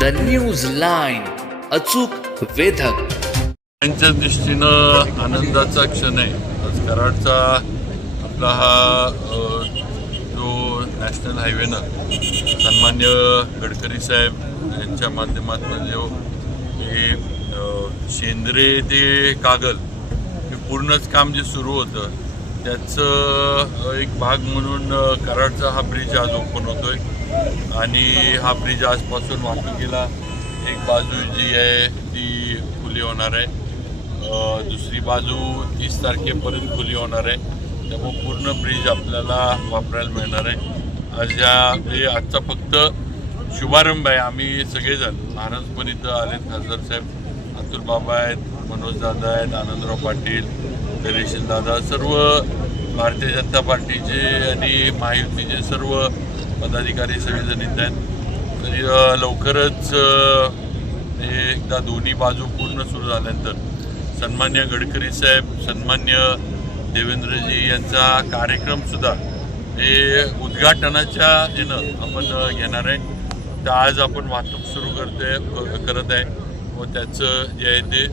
The news line, अचूक वेधक. त्यांच्या दृष्टीनं आनंदाचा क्षण आहे. आज कराडचा आपला हा जो नॅशनल हायवेनं सन्मान्य गडकरी साहेब यांच्या माध्यमातून जो हे शेंद्रे ते कागल हे पूर्णच काम जे सुरू होतं त्याचं एक भाग म्हणून कराडचा हा ब्रिज आज ओपन होतोय आणि हा ब्रिज आजपासून वाहतुकीला एक बाजू जी आहे ती खुली होणार आहे, दुसरी बाजू 30 तारखेपर्यंत खुली होणार आहे. त्यामुळे पूर्ण ब्रिज आपल्याला वापरायला मिळणार आहे. आजचा फक्त शुभारंभ आहे. आम्ही सगळेजण महाराज पण इथं आलेत, खासदार साहेब अतुल बाबा आहेत, मनोज दादा आहेत, आनंदराव पाटील, दरेशील दादा, सर्व भारतीय जनता पार्टीचे आणि महायुतीचे सर्व पदाधिकारी सगळेजण इथं आहेत. तरी लवकरच एकदा दोन्ही बाजू पूर्ण सुरू झाल्यानंतर सन्मान्य गडकरी साहेब, सन्मान्य देवेंद्रजी यांचा कार्यक्रमसुद्धा हे उद्घाटनाच्या दिनं आपण घेणार आहे. तर आज आपण वाहतूक सुरू करत आहे व त्याचं जे आहे ते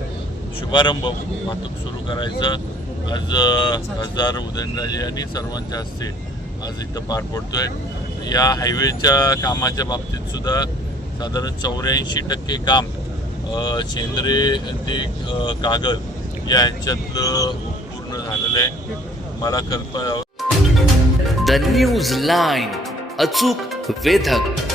शुभारंभ वाहतूक सुरू करायचं आज खासदार उदयनराजे यांनी सर्वांच्या हस्ते आज इथं पार पडतोय. या हायवेच्या कामाच्या बाबतीत सुद्धा साधारण 84% काम शेंद्रे ते कागल यांच्यातलं पूर्ण झालेलं आहे. मला कल्पना द न्यूज लाईन, अचूक वेधक.